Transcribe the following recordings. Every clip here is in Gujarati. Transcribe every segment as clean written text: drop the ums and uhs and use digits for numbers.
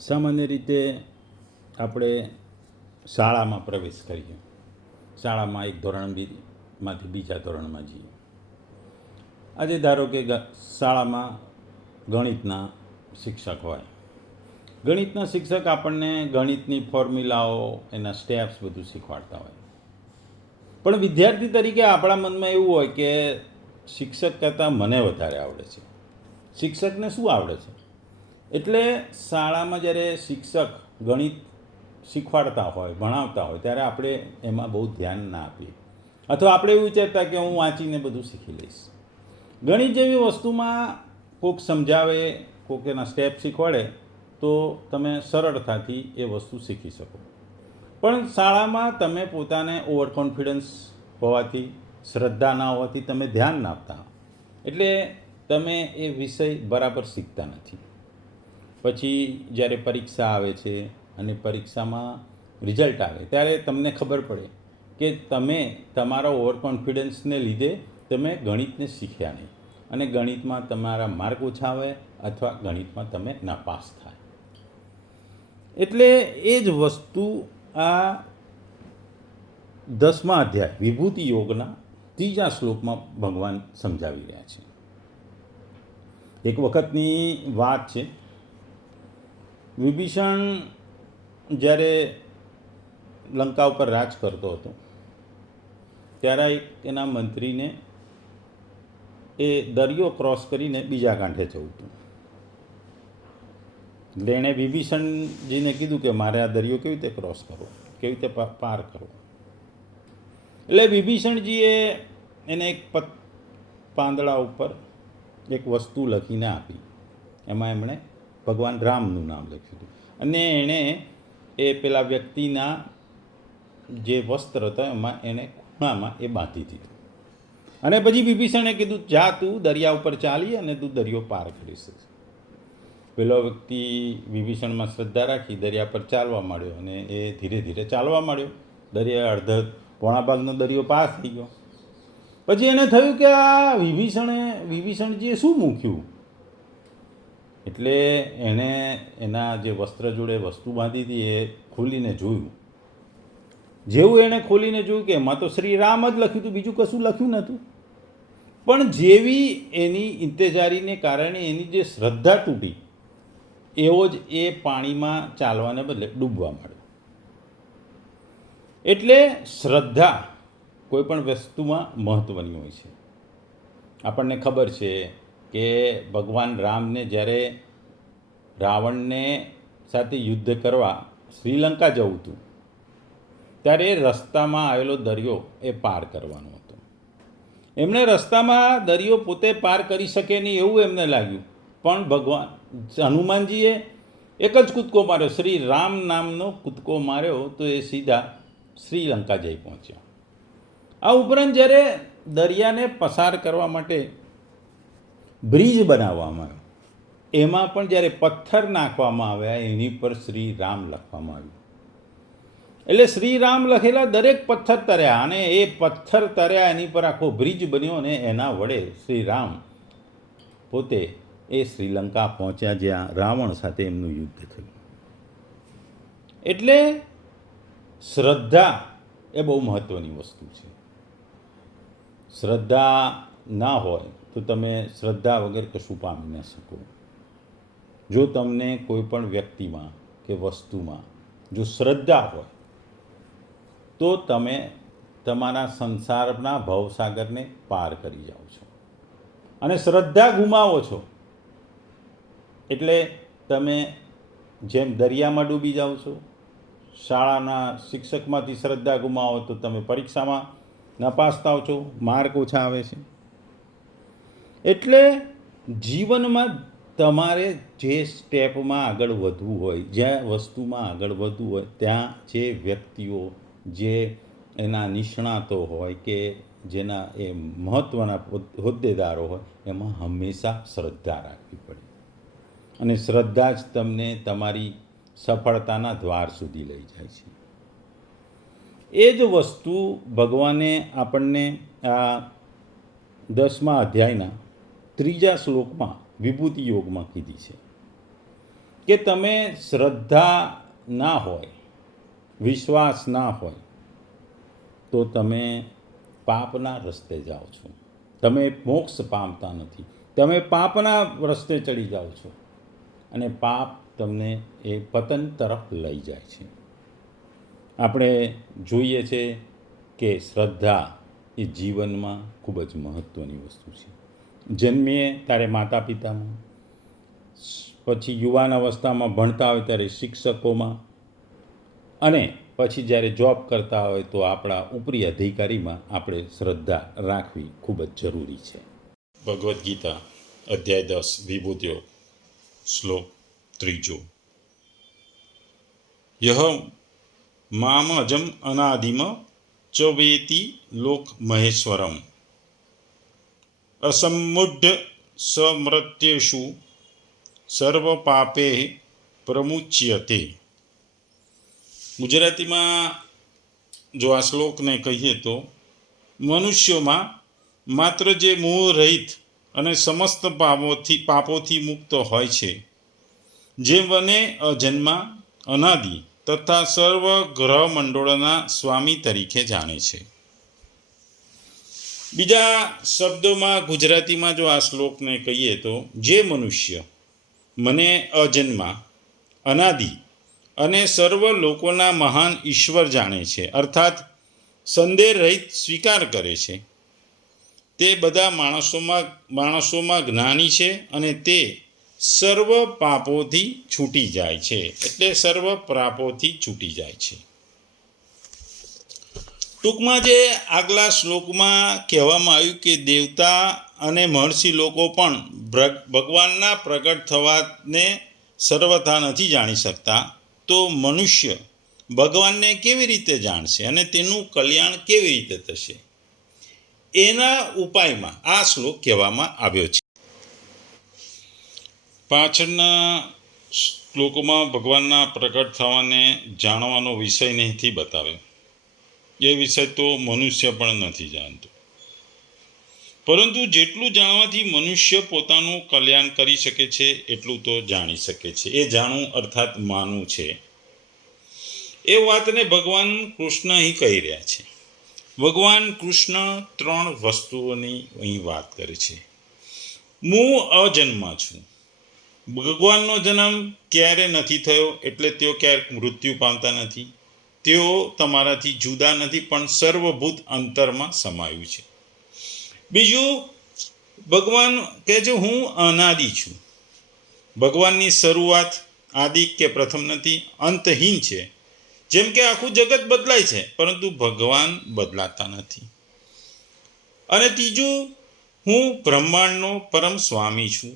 સામાન્ય રીતે આપણે શાળામાં પ્રવેશ કરીએ, શાળામાં એક ધોરણમાંથી બીજા ધોરણમાં જઈએ. આજે ધારો કે શાળામાં ગણિતના શિક્ષક હોય. ગણિતના શિક્ષક આપણને ગણિતની ફોર્મ્યુલાઓ, એના સ્ટેપ્સ બધું શીખવાડતા હોય. પણ વિદ્યાર્થી તરીકે આપણા મનમાં એવું હોય કે શિક્ષક કરતાં મને વધારે આવડે છે. શિક્ષકને શું આવડે છે? એટલે શાળામાં જ્યારે શિક્ષક ગણિત શીખવાડતા હોય, ભણાવતા હોય, ત્યારે આપણે એમાં બહુ ધ્યાન ના આપીએ, અથવા આપણે એવું વિચારતા કે હું વાંચીને બધું શીખી લઈશ. ગણિત જેવી વસ્તુમાં કોઈક સમજાવે, કોઈક એના સ્ટેપ શીખવાડે તો તમે સરળતાથી એ વસ્તુ શીખી શકો. પણ શાળામાં તમે પોતાને ઓવર કોન્ફિડન્સ હોવાથી, શ્રદ્ધા ના હોવાથી તમે ધ્યાન ના આપતા, એટલે તમે એ વિષય બરાબર શીખતા નથી. પછી જ્યારે પરીક્ષા આવે છે અને પરીક્ષામાં રિઝલ્ટ આવે ત્યારે તમને ખબર પડે કે તમે તમારા ઓવર કોન્ફિડન્સને લીધે તમે ગણિતને શીખ્યા નહીં, અને ગણિતમાં તમારા માર્ક ઓછા આવે અથવા ગણિતમાં તમે નાપાસ થાય. એટલે એ જ વસ્તુ આ 10મા અધ્યાય વિભૂતિ યોગના 3જા શ્લોકમાં ભગવાન સમજાવી રહ્યા છે. એક વખતની વાત છે. વિભીષણ જ્યારે લંકા ઉપર રાજ કરતો હતો ત્યારે એક એના મંત્રીને એ દરિયો ક્રોસ કરીને બીજા કાંઠે જવું હતું. એટલે એણે વિભીષણજીને કીધું કે મારે આ દરિયો કેવી રીતે ક્રોસ કરવો, કેવી રીતે પાર કરવો. એટલે વિભીષણજીએ એને એક પાંદડા ઉપર એક વસ્તુ લખીને આપી. એમાં એમણે ભગવાન રામનું નામ લખ્યું હતું, અને એણે એ પેલા વ્યક્તિના જે વસ્ત્ર હતા એમાં એણે ખૂણામાં એ બાંધી દીધું. અને પછી વિભીષણે કીધું, જા તું દરિયા ઉપર ચાલી અને તું દરિયો પાર કરીશ. પેલો વ્યક્તિ વિભીષણમાં શ્રદ્ધા રાખી દરિયા પર ચાલવા માંડ્યો, અને એ ધીરે ધીરે ચાલવા માંડ્યો. દરિયા પોણા ભાગનો દરિયો પાર થઈ ગયો. પછી એને થયું કે આ વિભીષણજીએ શું મૂક્યું. એટલે એણે એના જે વસ્ત્ર જોડે વસ્તુ બાંધી હતી એ ખોલીને જોયું. જેવું એણે ખોલીને જોયું કે એમાં તો શ્રી રામ જ લખ્યું હતું, બીજું કશું લખ્યું નહોતું. પણ જેવી એની ઇંતજારીને કારણે એની જે શ્રદ્ધા તૂટી, એવો જ એ પાણીમાં ચાલવાને બદલે ડૂબવા માંડ્યો. એટલે શ્રદ્ધા કોઈ પણ વસ્તુમાં મહત્ત્વની હોય છે. આપણને ખબર છે કે ભગવાન રામને જ્યારે રાવણને સાથે યુદ્ધ કરવા શ્રીલંકા જવું હતું ત્યારે રસ્તામાં આવેલો દરિયો એ પાર કરવાનો હતો. એમણે રસ્તામાં દરિયો પોતે પાર કરી શકે નહીં એવું એમને લાગ્યું, પણ ભગવાન હનુમાનજીએ એક જ કૂદકો માર્યો, શ્રી રામ નામનો કૂદકો માર્યો તો એ સીધા શ્રીલંકા જઈ પહોંચ્યા. આ ઉપરાંત જ્યારે દરિયાને પસાર કરવા માટે બ્રિજ બનાવવામાં આવ્યો, એમાં પણ જ્યારે પથ્થર નાખવામાં આવ્યા એની પર શ્રી રામ લખવામાં આવ્યું. એટલે શ્રી રામ લખેલા દરેક પથ્થર તર્યા, અને એ પથ્થર તર્યા એની પર આખો બ્રિજ બન્યો, અને એના વડે શ્રી રામ પોતે એ શ્રીલંકા પહોંચ્યા જ્યાં રાવણ સાથે એમનું યુદ્ધ થયું. એટલે શ્રદ્ધા એ બહુ મહત્ત્વની વસ્તુ છે. શ્રદ્ધા ના હોય તો તમે શ્રદ્ધા વગર કશું પામી ન શકો. જો તમને કોઈ પણ વ્યક્તિમાં કે વસ્તુમાં જો શ્રદ્ધા હોય તો તમે તમારા સંસારના ભવસાગરને પાર કરી જાઓ છો. અને શ્રદ્ધા ગુમાવો છો એટલે તમે જેમ દરિયામાં ડૂબી જાઓ છો. શાળાના શિક્ષકમાંથી શ્રદ્ધા ગુમાવો તો તમે પરીક્ષામાં નાપાસ થાવ છો, માર્ક ઓછા આવે છે. એટલે જીવનમાં તમારે જે સ્ટેપમાં આગળ વધવું હોય, જ્યાં વસ્તુમાં આગળ વધવું હોય, ત્યાં જે વ્યક્તિઓ, જે એના નિષ્ણાતો હોય કે જેના એ મહત્ત્વના હોદ્દેદારો હોય, એમાં હંમેશા શ્રદ્ધા રાખવી પડે. અને શ્રદ્ધા જ તમને તમારી સફળતાના દ્વાર સુધી લઈ જાય છે. એ જ વસ્તુ ભગવાને આપણને આ 10મા અધ્યાયના 3જા શ્લોકમાં વિભૂતિ યોગમાં કીધી છે કે તમે શ્રદ્ધા ના હોય, વિશ્વાસ ના હોય, તો તમે પાપના રસ્તે જાઓ છો, તમે મોક્ષ પામતા નથી, તમે પાપના રસ્તે ચડી જાઓ છો અને પાપ તમને એ પતન તરફ લઈ જાય છે. આપણે જોઈએ છે કે શ્રદ્ધા એ જીવનમાં ખૂબ જ મહત્ત્વની વસ્તુ છે. જન્મીએ ત્યારે માતા પિતામાં, પછી યુવાન અવસ્થામાં ભણતા હોય ત્યારે શિક્ષકોમાં, અને પછી જ્યારે જોબ કરતા હોય તો આપણા ઉપરી અધિકારીમાં આપણે શ્રદ્ધા રાખવી ખૂબ જ જરૂરી છે. ભગવદ્ ગીતા અધ્યાય 10 વિભૂતિઓ શ્લોક 3. યહ મામ અજમ અનાદિમ ચ વેતિ લોક મહેશ્વરમ અસમુઢ્ય સમૃત્યેષુ સર્વ પાપે પ્રમુચ્યતે. ગુજરાતીમાં જો આ શ્લોકને કહીએ તો મનુષ્યોમાં માત્ર જે મોહ રહિત અને સમસ્ત પાપોથી મુક્ત હોય છે, જે મને અજન્મા અનાદિ તથા સર્વ ગ્રહ મંડળોના સ્વામી તરીકે જાણે છે. બીજા શબ્દોમાં ગુજરાતીમાં જો આ શ્લોકને કહીએ તો જે મનુષ્ય મને અજન્મા અનાદિ અને સર્વ લોકોના મહાન ઈશ્વર જાણે છે, અર્થાત સંદેહ રહિત સ્વીકાર કરે છે, તે બધા માણસોમાં જ્ઞાની છે અને તે સર્વ પાપોથી છૂટી જાય છે. એટલે સર્વ પાપોથી છૂટી જાય છે. ટૂંકમાં જે આગલા શ્લોકમાં કહેવામાં આવ્યું કે દેવતા અને મહર્ષિ લોકો પણ ભગવાનના પ્રગટ થવાને સર્વથા નથી જાણી શકતા, તો મનુષ્ય ભગવાનને કેવી રીતે જાણશે અને તેનું કલ્યાણ કેવી રીતે થશે, એના ઉપાયમાં આ શ્લોક કહેવામાં આવ્યો છે. પાછળના શ્લોકોમાં ભગવાનના પ્રગટ થવાને જાણવાનો વિષય નથી બતાવ્યો. એ વિષય તો મનુષ્ય પણ નથી જાણતો, પરંતુ જેટલું જાણવાથી મનુષ્ય પોતાનું કલ્યાણ કરી શકે છે એટલું તો જાણી શકે છે. એ જાણવું અર્થાત માનવું છે. એ વાતને ભગવાન કૃષ્ણ અહીં કહી રહ્યા છે. ભગવાન કૃષ્ણ 3 વસ્તુઓની અહીં વાત કરે છે. હું અજન્મા છું. ભગવાનનો જન્મ ક્યારે નથી થયો, એટલે તેઓ ક્યારેક મૃત્યુ પામતા નથી. તેઓ તમારાથી જુદા નથી, પણ સર્વભૂત અંતરમાં સમાયું છે. બીજું, ભગવાન કહે છે હું અનાદિ છું. ભગવાનની શરૂઆત આદિ કે પ્રથમ નથી, અંતહીન છે. જેમ કે આખું જગત બદલાય છે, પરંતુ ભગવાન બદલાતા નથી. અને ત્રીજું, હું બ્રહ્માંડનો પરમ સ્વામી છું.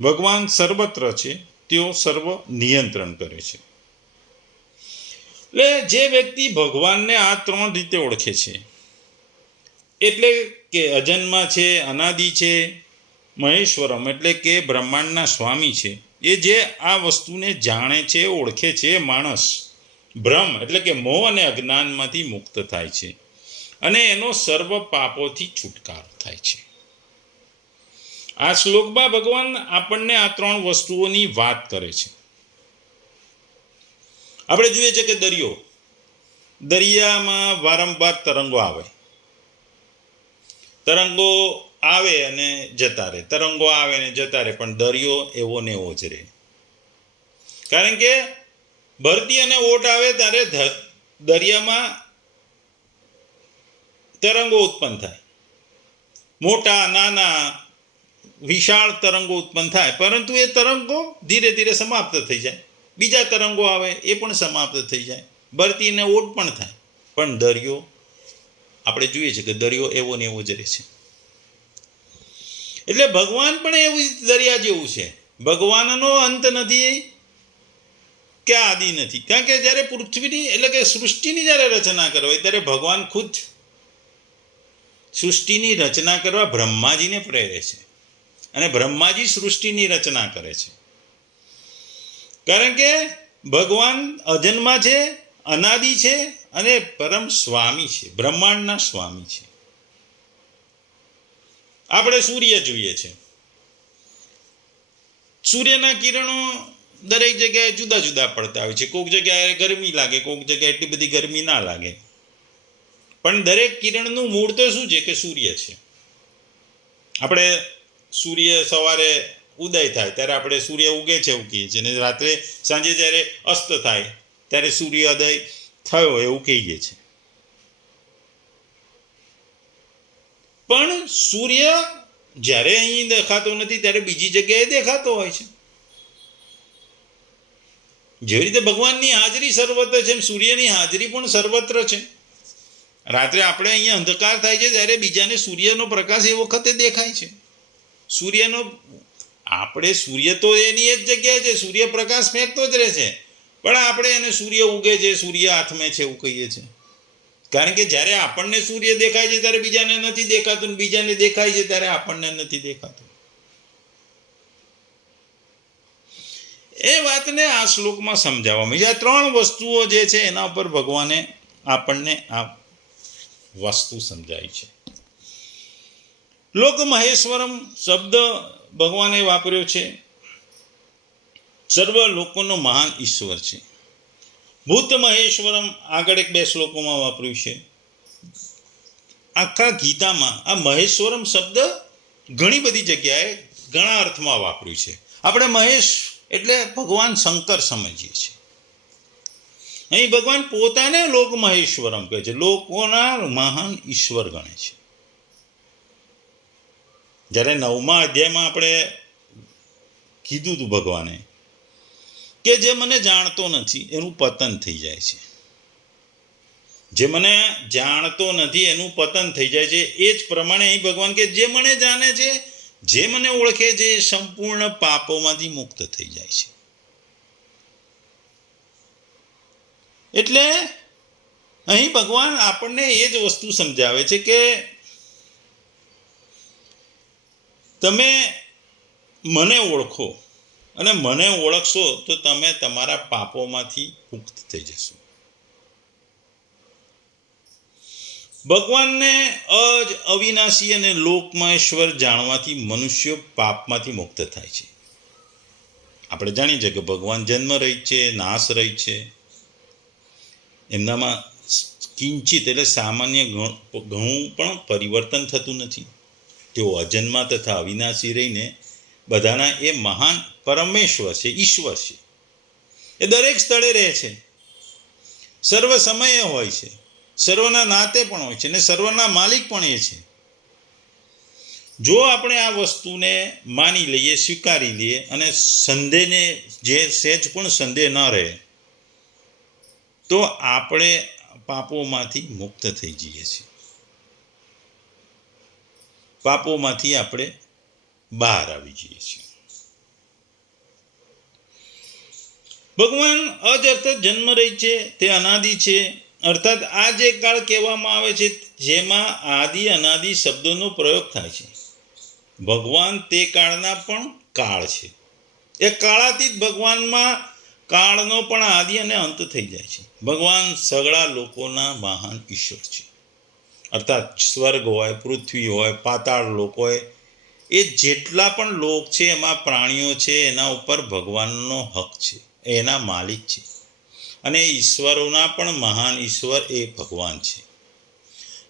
ભગવાન સર્વત્ર છે, તેઓ સર્વ નિયંત્રણ કરે છે. એટલે જે વ્યક્તિ ભગવાનને આ 3 રીતે ઓળખે છે, એટલે કે અજન્મા છે, અનાદિ છે, મહેશ્વરમ એટલે કે બ્રહ્માંડના સ્વામી છે, એ જે આ વસ્તુને જાણે છે, ઓળખે છે, એ માણસ બ્રહ્મ એટલે કે મોહ અને અજ્ઞાનમાંથી મુક્ત થાય છે અને એનો સર્વ પાપોથી છુટકારો થાય છે. આ શ્લોકમાં ભગવાન આપણને આ 3 વસ્તુઓની વાત કરે છે. આપણે જોઈએ છે કે દરિયામાં વારંવાર તરંગો આવે અને જતા રહે, તરંગો આવે અને જતા રહે, પણ દરિયો એવો ને એવો જ રહે. કારણ કે ભરતી અને ઓટ આવે ત્યારે દરિયામાં તરંગો ઉત્પન્ન થાય, મોટા નાના વિશાળ તરંગો ઉત્પન્ન થાય, પરંતુ એ તરંગો ધીરે ધીરે સમાપ્ત થઈ જાય. બીજા તરંગો આવે, એ પણ સમાપ્ત થઈ જાય. ભરતી અને ઓટ પણ થાય, પણ દરિયો આપણે જોઈએ છે કે દરિયો એવો ને એવો જ રહે છે. એટલે ભગવાન પણ એવું દરિયા જેવું છે. ભગવાનનો અંત નથી કે આદિ નથી. કારણ કે જ્યારે પૃથ્વીની એટલે કે સૃષ્ટિની જ્યારે રચના કરવી ત્યારે ભગવાન ખુદ સૃષ્ટિની રચના કરવા બ્રહ્માજીને પ્રેરે છે અને બ્રહ્માજી સૃષ્ટિની રચના કરે છે. કારણ કે ભગવાન અજન્મા છે, અનાદિ છે અને પરમ સ્વામી છે, બ્રહ્માંડના સ્વામી છે. આપણે સૂર્ય જોઈએ છે. સૂર્યના કિરણો દરેક જગ્યાએ જુદા જુદા પડતા હોય છે. કોઈક જગ્યાએ ગરમી લાગે, કોઈક જગ્યાએ એટલી બધી ગરમી ના લાગે, પણ દરેક કિરણનું મૂળ તો શું છે કે સૂર્ય છે. આપણે સૂર્ય સવારે ઉદય થાય ત્યારે આપણે સૂર્ય ઉગે છે એવું કહીએ છીએ, અને રાત્રે સાંજે જ્યારે અસ્ત થાય ત્યારે સૂર્યોદય થયો એવું કહીએ છીએ. પણ સૂર્ય જ્યારે અહીં દેખાતો નથી ત્યારે બીજી જગ્યાએ દેખાતો હોય છે. જેવી રીતે ભગવાનની હાજરી સર્વત્ર છે, એમ સૂર્યની હાજરી પણ સર્વત્ર છે. રાત્રે આપણે અહીંયા અંધકાર થાય છે ત્યારે બીજાને સૂર્યનો પ્રકાશ એ વખતે દેખાય છે. સૂર્ય તો એની જ જગ્યાએ છે, સૂર્ય પ્રકાશ ફેંકતો જ રહે છે, પણ આપણે એને સૂર્ય ઉગે છે, સૂર્ય હાથમે છે એવું કહીએ છીએ. કારણ કે જ્યારે આપણને સૂર્ય દેખાય છે ત્યારે બીજાને નથી દેખાતું, બીજાને દેખાય છે ત્યારે આપણને નથી દેખાતું. એ વાતને આ શ્લોકમાં સમજાવવામાં આ 3 વસ્તુઓ જે છે એના ઉપર ભગવાને આપણને આ વસ્તુ સમજાય છે. લોક મહેશ્વરમ શબ્દ ભગવાને વાપર્યો છે. સર્વ લોકોનો મહાન ઈશ્વર છે. ભૂત મહેશ્વરમ આગળ 1-2 શ્લોકોમાં વાપર્યું છે. આખા ગીતામાં આ મહેશ્વરમ શબ્દ ઘણી બધી જગ્યાએ ઘણા અર્થમાં વાપર્યું છે. આપણે મહેશ એટલે ભગવાન શંકર સમજીએ છીએ. અહીં ભગવાન પોતાને લોક મહેશ્વરમ કહે છે, લોકોના મહાન ઈશ્વર ગણે છે. જ્યારે 9મા અધ્યાયમાં આપણે કીધું હતું ભગવાને કે જે મને જાણતો નથી એનું પતન થઈ જાય છે. જે મને જાણતો નથી એનું પતન થઈ જાય છે. એ જ પ્રમાણે અહીં ભગવાન કે જે મને જાણે છે, જે મને ઓળખે છે, એ સંપૂર્ણ પાપોમાંથી મુક્ત થઈ જાય છે. એટલે અહીં ભગવાન આપણને એ જ વસ્તુ સમજાવે છે કે તમે મને ઓળખો અને મને ઓળખશો તો તમે તમારા પાપોમાંથી મુક્ત થઈ જશો. ભગવાનને અજ અવિનાશી અને લોકમહેશ્વર જાણવાથી મનુષ્યો પાપમાંથી મુક્ત થાય છે. આપણે જાણીએ છીએ કે ભગવાન જન્મ રહિત છે, નાશ રહિત છે. એમનામાં કિંચિત એટલે સામાન્ય ઘણું પણ પરિવર્તન થતું નથી. તેઓ અજન્મા તથા અવિનાશી રહીને બધાના એ મહાન પરમેશ્વર છે, ઈશ્વર છે. એ દરેક સ્થળે રહે છે, સર્વ સમયે હોય છે, સર્વના નાતે પણ હોય છે અને સર્વના માલિક પણ એ છે. જો આપણે આ વસ્તુને માની લઈએ, સ્વીકારી લઈએ અને સંદેહને જે સહેજ પણ સંદેહ ન રહે તો આપણે પાપોમાંથી મુક્ત થઈ જઈએ છીએ. પાપોમાંથી આપણે બહાર આવી જઈએ છીએ. ભગવાન અજ અર્થાત જન્મ રહી છે, તે અનાદિ છે. અર્થાત આ જે કાળ કહેવામાં આવે છે જેમાં આદિ અનાદિ શબ્દોનો પ્રયોગ થાય છે, ભગવાન તે કાળના પણ કાળ છે. એ કાળાતીત ભગવાનમાં કાળનો પણ આદિ અને અંત થઈ જાય છે. ભગવાન સગળા લોકોના મહાન ઈશ્વર છે. અર્થાત સ્વર્ગ હોય, પૃથ્વી હોય, પાતાળ લોક હોય, એ જેટલા પણ લોક છે એમાં પ્રાણીઓ છે, એના ઉપર ભગવાનનો હક છે, એના માલિક છે. અને ઈશ્વરોના પણ મહાન ઈશ્વર એ ભગવાન છે.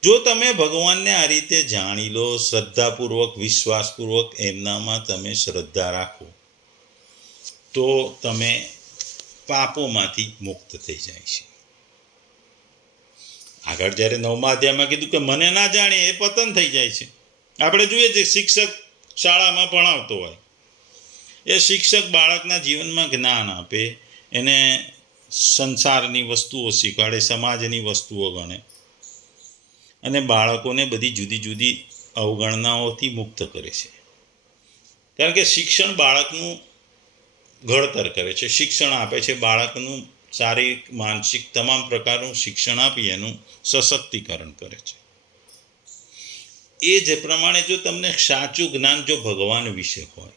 જો તમે ભગવાનને આ રીતે જાણી લો, શ્રદ્ધાપૂર્વક, વિશ્વાસપૂર્વક એમનામાં તમે શ્રદ્ધા રાખો તો તમે પાપોમાંથી મુક્ત થઈ જાય છે. આગળ જ્યારે 9મા અધ્યાયમાં કીધું કે મને ના જાણીએ એ પતન થઈ જાય છે. આપણે જોઈએ છીએ શિક્ષક શાળામાં ભણાવતો હોય, એ શિક્ષક બાળકના જીવનમાં જ્ઞાન આપે, એને સંસારની વસ્તુઓ શીખવાડે, સમાજની વસ્તુઓ ગણે અને બાળકોને બધી જુદી જુદી અવગણનાઓથી મુક્ત કરે છે. કારણ કે શિક્ષણ બાળકનું ઘડતર કરે છે, શિક્ષણ આપે છે બાળકનું શારીરિક, માનસિક તમામ પ્રકારનું શિક્ષણ આપી એનું સશક્તિકરણ કરે છે. એ જ પ્રમાણે જો તમને સાચું જ્ઞાન જો ભગવાન વિશે હોય,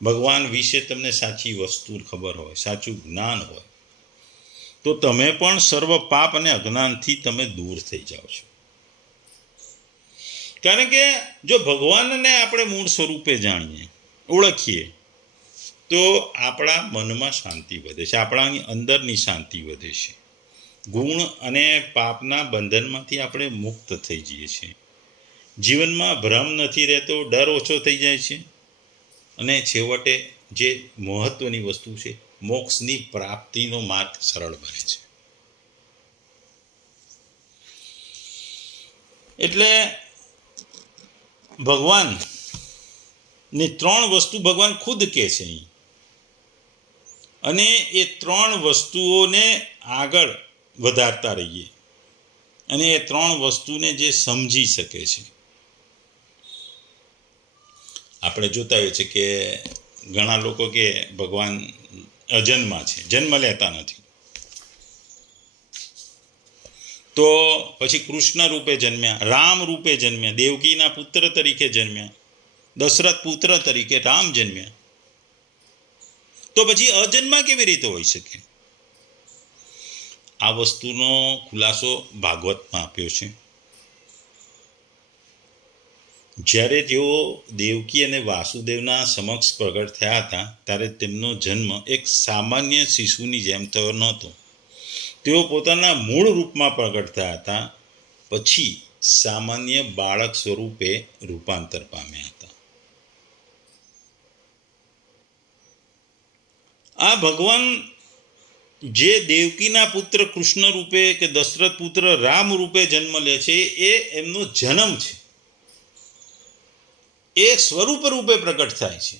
ભગવાન વિશે તમને સાચી વસ્તુ ખબર હોય, સાચું જ્ઞાન હોય, તો તમે પણ સર્વ પાપ અને અજ્ઞાનથી તમે દૂર થઈ જાઓ છો. કારણ કે જો ભગવાનને આપણે મૂળ સ્વરૂપે જાણીએ, ઓળખીએ, તો તો આપણા મનમાં શાંતિ વધે છે, આપણાની અંદરની શાંતિ વધે છે. ગુણ અને પાપના બંધનમાંથી આપણે મુક્ત થઈ જઈએ છીએ. જીવનમાં ભ્રમ નથી રહેતો, ડર ઓછો થઈ જાય છે, અને છેવટે જે મહત્વની વસ્તુ છે, મોક્ષની પ્રાપ્તિનો માર્ગ સરળ બને છે. એટલે ભગવાનની 3 વસ્તુ ભગવાન ખુદ કહે છે અહીં, અને એ 3 વસ્તુઓને આગળ વધારતા રહીએ, અને એ 3 વસ્તુને જે સમજી શકે છે. આપણે જોતા હોઈએ છીએ કે ઘણા લોકો કે ભગવાન અજન્મા છે, જન્મ લેતા નથી. તો પછી કૃષ્ણ રૂપે જન્મ્યા, રામ રૂપે જન્મ્યા, દેવકીના પુત્ર તરીકે જન્મ્યા, દશરથ પુત્ર તરીકે રામ જન્મ્યા. તો પછી અજન્મા કેવી રીતે હોઈ શકે? આ વસ્તુનો ખુલાસો ભાગવતમાં આપ્યો છે. જ્યારે તેઓ દેવકી અને વાસુદેવના સમક્ષ પ્રગટ થયા હતા, ત્યારે તેમનો જન્મ એક સામાન્ય શિશુની જેમ થયો નહોતો. તેઓ પોતાના મૂળ રૂપમાં પ્રગટ થયા હતા, પછી સામાન્ય બાળક સ્વરૂપે રૂપાંતર પામ્યા હતા. આ ભગવાન જે દેવકીના પુત્ર કૃષ્ણ રૂપે કે દશરથ પુત્ર રામ રૂપે જન્મ લે છે, એ એમનો જન્મ છે, એ સ્વરૂપ રૂપે પ્રગટ થાય છે.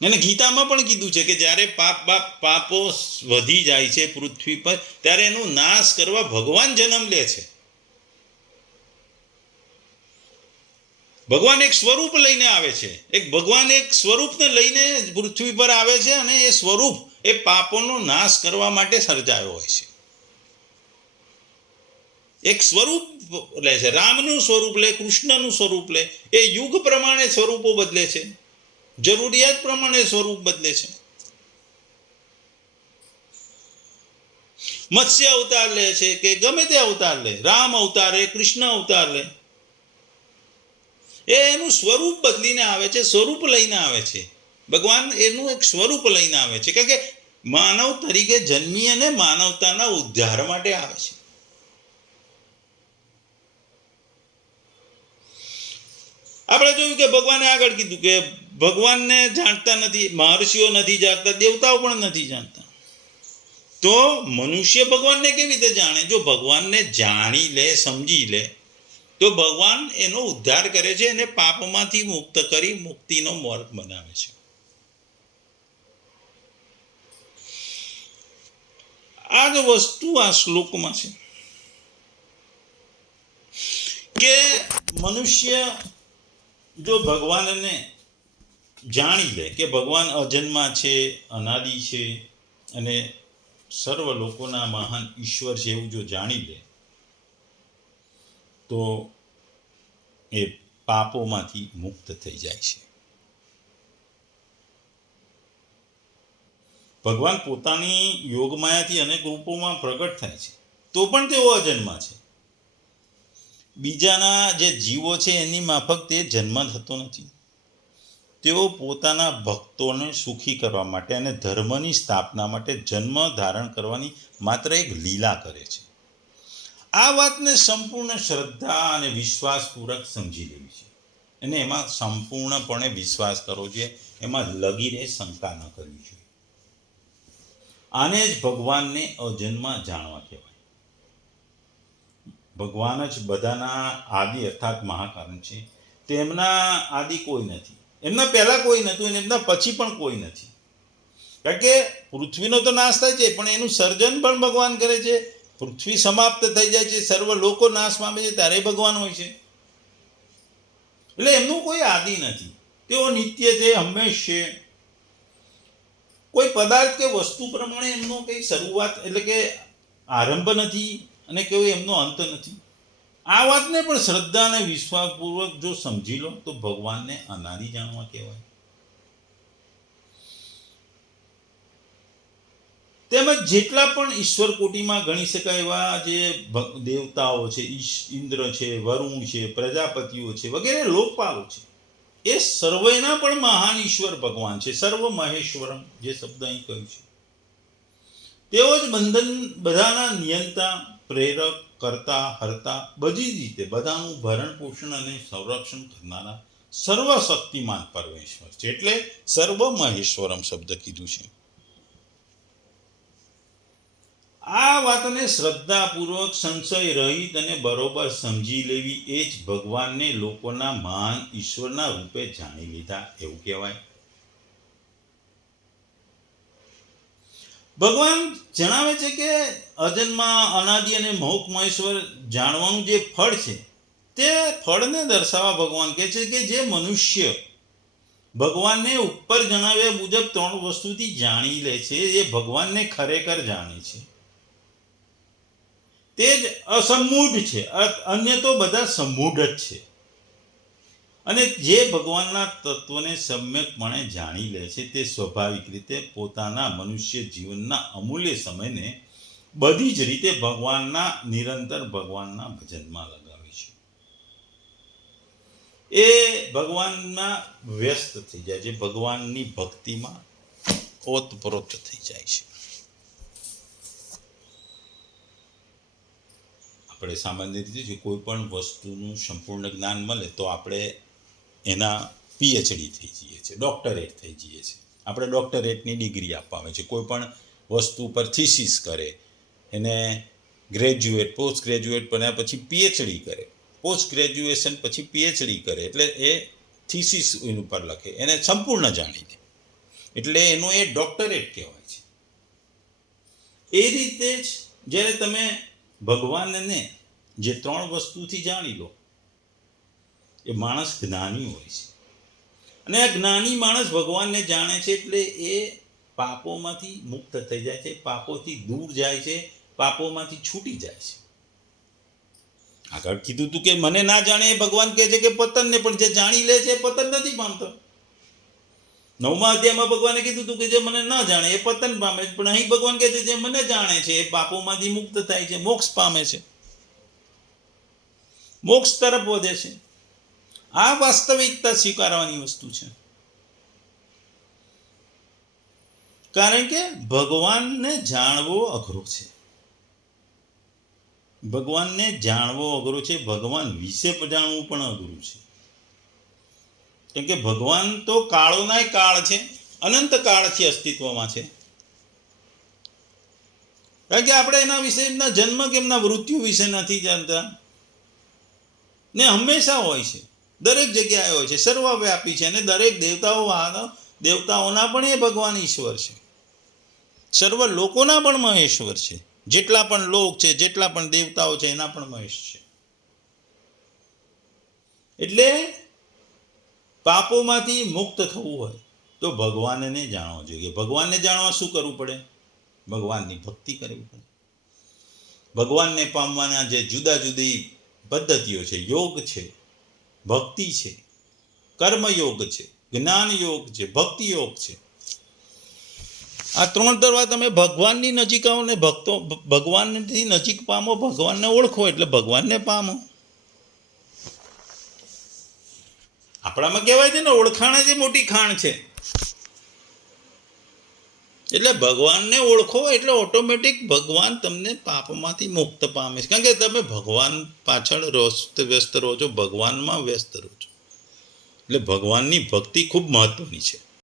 અને ગીતામાં પણ કીધું છે કે જ્યારે પાપો વધી જાય છે પૃથ્વી પર, ત્યારે એનો નાશ કરવા ભગવાન જન્મ લે છે. ભગવાન એક સ્વરૂપ લઈને આવે છે, ભગવાન એક સ્વરૂપને લઈને પૃથ્વી પર આવે છે, અને એ સ્વરૂપ એ પાપોનો નાશ કરવા માટે સર્જાયો હોય છે. એક સ્વરૂપ લે છે, રામનું સ્વરૂપ લે, કૃષ્ણનું સ્વરૂપ લે. એ યુગ પ્રમાણે સ્વરૂપો બદલે છે, જરૂરિયાત પ્રમાણે સ્વરૂપ બદલે છે. મત્સ્ય અવતાર લે છે કે ગમે તે અવતાર લે, રામ અવતાર લે, કૃષ્ણ અવતાર લે, એનું સ્વરૂપ બદલીને આવે છે, સ્વરૂપ લઈને આવે છે. ભગવાન એનું એક સ્વરૂપ લઈને આવે છે, કારણ કે માનવ તરીકે જન્મી અને માનવતાના ઉદ્ધાર માટે આવે છે. આપણે જોયું કે ભગવાને આગળ કીધું કે ભગવાનને જાણતા નથી, મહર્ષિઓ નથી જાણતા, દેવતાઓ પણ નથી જાણતા. તો મનુષ્ય ભગવાનને કેવી રીતે જાણે? જો ભગવાનને જાણી લે, સમજી લે, તો ભગવાન એનો ઉદ્ધાર કરે છે, અને પાપમાંથી મુક્ત કરી મુક્તિનો માર્ગ બનાવે છે. આ જ વસ્તુ આ શ્લોકમાં છે કે મનુષ્ય જો ભગવાનને જાણી લે કે ભગવાન અજન્મા છે, અનાદિ છે, અને સર્વ લોકોના મહાન ઈશ્વર છે, એવું જો જાણી લે, તો એ પાપોમાંથી મુક્ત થઈ જાય છે. ભગવાન પોતાની યોગમાયાથી અનેક રૂપોમાં પ્રગટ થાય છે, તો પણ તેઓ અજન્મા છે. બીજાના જે જીવો છે એની માફક તે જન્મ થતો નથી. તેઓ પોતાના ભક્તોને સુખી કરવા માટે અને ધર્મની સ્થાપના માટે જન્મ ધારણ કરવાની માત્ર એક લીલા કરે છે. આ વાતને સંપૂર્ણ શ્રદ્ધા અને વિશ્વાસપૂર્વક સમજી લેવી છે, અને એમાં સંપૂર્ણપણે વિશ્વાસ કરવો જોઈએ, એમાં લગીને શંકા ન કરવી જોઈએ. આને જ ભગવાનને અજન્મા જાણવા કહેવાય. ભગવાન જ બધાના આદિ અર્થાત મહાકારણ છે. તેમના આદિ કોઈ નથી, એમના પહેલા કોઈ નહોતું, અને એમના પછી પણ કોઈ નથી. કારણ કે પૃથ્વીનો તો નાશ થાય છે, પણ એનું સર્જન પણ ભગવાન કરે છે. પૃથ્વી સમાપ્ત થઈ જાય છે, સર્વ લોકો નાશ પામે છે, ત્યારે ભગવાન હોય છે. એટલે એમનું કોઈ આદિ નથી, તેઓ નિત્ય છે, હંમેશ છે. કોઈ પદાર્થ કે વસ્તુ પ્રમાણે એમનો કંઈ શરૂઆત એટલે કે આરંભ નથી, અને કોઈ એમનો અંત નથી. આ વાતને પણ શ્રદ્ધા અને વિશ્વાસપૂર્વક જો સમજી લો, તો ભગવાનને અનાદિ જાણવા કહેવાય. તેમજ જેટલા પણ ઈશ્વર કોટીમાં ગણી શકાય એવા જે દેવતાઓ છે, ઇન્દ્ર છે, વરુણ છે, પ્રજાપતિઓ છે, વગેરે લોકપાલો છે, એ સર્વેના પણ મહાન ઈશ્વર ભગવાન છે. સર્વ મહેશ્વરમ જે શબ્દ અહીં કહ્યું છે, તેઓ જ બંધન બધાના નિયંતા, પ્રેરક, કરતા, હરતા, બધી જ રીતે બધાનું ભરણ પોષણ અને સંરક્ષણ કરનારા સર્વશક્તિમાન પરમેશ્વર છે. એટલે સર્વ મહેશ્વરમ શબ્દ કીધું છે. આ વાતને શ્રદ્ધાપૂર્વક, સંશય રહિત અને બરોબર સમજી લેવી એ જ ભગવાનને લોકોના મહાન ઈશ્વરના રૂપે જાણી લીધા એવું કહેવાય. ભગવાન જણાવે છે કે અજન્મા, અનાદિ અને મોક્ષ મહેશ્વર જાણવાનું જે ફળ છે, તે ફળને દર્શાવવા ભગવાન કહે છે કે જે મનુષ્ય ભગવાનને ઉપર જણાવ્યા મુજબ 3 વસ્તુથી જાણી લે છે, એ ભગવાનને ખરેખર જાણે છે. તે જ અસમૂઢ છે. અન્ય તો બધા સમૂઢ જ છે. અને જે ભગવાનના તત્વને સમ્યકપણે જાણી લે છે, તે સ્વાભાવિક રીતે પોતાના મનુષ્ય જીવનના અમૂલ્ય સમયને બધી જ રીતે નિરંતર ભગવાનના ભજનમાં લગાવે છે. એ ભગવાનમાં વ્યસ્ત થઈ જાય છે, ભગવાનની ભક્તિમાં ઓતપ્રોત થઈ જાય છે. આપણે સામાન્ય રીતે કોઈ પણ વસ્તુનું સંપૂર્ણ જ્ઞાન મળે તો આપણે એના પીએચડી થઈ જઈએ છીએ, ડૉક્ટરેટ થઈ જઈએ છીએ. આપણે ડૉક્ટરેટની ડિગ્રી આપવામાં છે. કોઈ પણ વસ્તુ પર થીસીસ કરે, એને ગ્રેજ્યુએટ, પોસ્ટ ગ્રેજ્યુએટ બન્યા પછી પીએચડી કરે, પોસ્ટ ગ્રેજ્યુએશન પછી પીએચડી કરે, એટલે એ થીસીસ એની ઉપર લખે, એને સંપૂર્ણ જાણી લે, એટલે એનો એ ડૉક્ટરેટ કહેવાય છે. એ રીતે જ જ્યારે તમે ભગવાનને જે 3 વસ્તુથી જાણી લો, એ માણસ જ્ઞાની હોય છે. અને આ જ્ઞાની માણસ ભગવાનને જાણે છે એટલે એ પાપોમાંથી મુક્ત થઈ જાય છે, પાપોથી દૂર જાય છે, પાપોમાંથી છૂટી જાય છે. આગળ કીધું હતું કે મને ના જાણે એ ભગવાન કહે છે કે પતનને, પણ જે જાણી લે છે એ પતન નથી પામતો. 9મા અધ્યાયમાં ભગવાને કીધું હતું કે જે મને ન જાણે એ પતન પામે છે, પણ અહીં ભગવાન કહે છે જે મને જાણે છે એ પાપોમાંથી મુક્ત થાય છે, મોક્ષ પામે છે, મોક્ષ તરફ વધે છે. આ વાસ્તવિકતા સ્વીકારવાની વસ્તુ છે. કારણ કે ભગવાનને જાણવો અઘરો છે. ભગવાનને જાણવો અઘરો છે. ભગવાન વિશે જાણવું પણ અઘરું છે. કેમ કે ભગવાન તો કાળોનાય કાળ છે, અનંત કાળથી અસ્તિત્વમાં છે. કારણ કે આપણે એના વિશે, એમના જન્મ કે એમના મૃત્યુ વિશે નથી જાણતા, ને હંમેશા હોય છે, દરેક જગ્યાએ હોય છે, સર્વવ્યાપી છે. અને દરેક દેવતાઓના પણ એ ભગવાન ઈશ્વર છે, સર્વ લોકોના પણ મહેશ્વર છે. જેટલા પણ લોક છે, જેટલા પણ દેવતાઓ છે, એના પણ મહેશ છે. એટલે પાપોમાંથી મુક્ત થવું હોય તો ભગવાનને જાણવો જોઈએ. ભગવાનને જાણવા શું કરવું પડે? ભગવાનની ભક્તિ કરવી પડે. ભગવાનને પામવાના જે જુદા જુદી પદ્ધતિઓ છે, યોગ છે, ભક્તિ છે, કર્મયોગ છે, જ્ઞાન યોગ છે, ભક્તિ યોગ છે. આ 3 દ્વારા તમે ભગવાનની નજીક આવો ને ભગવાનથી નજીક પામો, ભગવાનને ઓળખો એટલે ભગવાનને પામો. આપણામાં કહેવાય છે ને, ઓળખાણ જ મોટી ખાણ છે. એટલે ભગવાનને ઓળખો એટલે ઓટોમેટિક ભગવાન તમને પાપમાંથી મુક્ત પામે છે. કારણ કે તમે ભગવાન પાછળ વ્યસ્ત રહો છો, ભગવાનમાં વ્યસ્ત રહો છો. એટલે ભગવાનની ભક્તિ ખૂબ મહત્વની છે.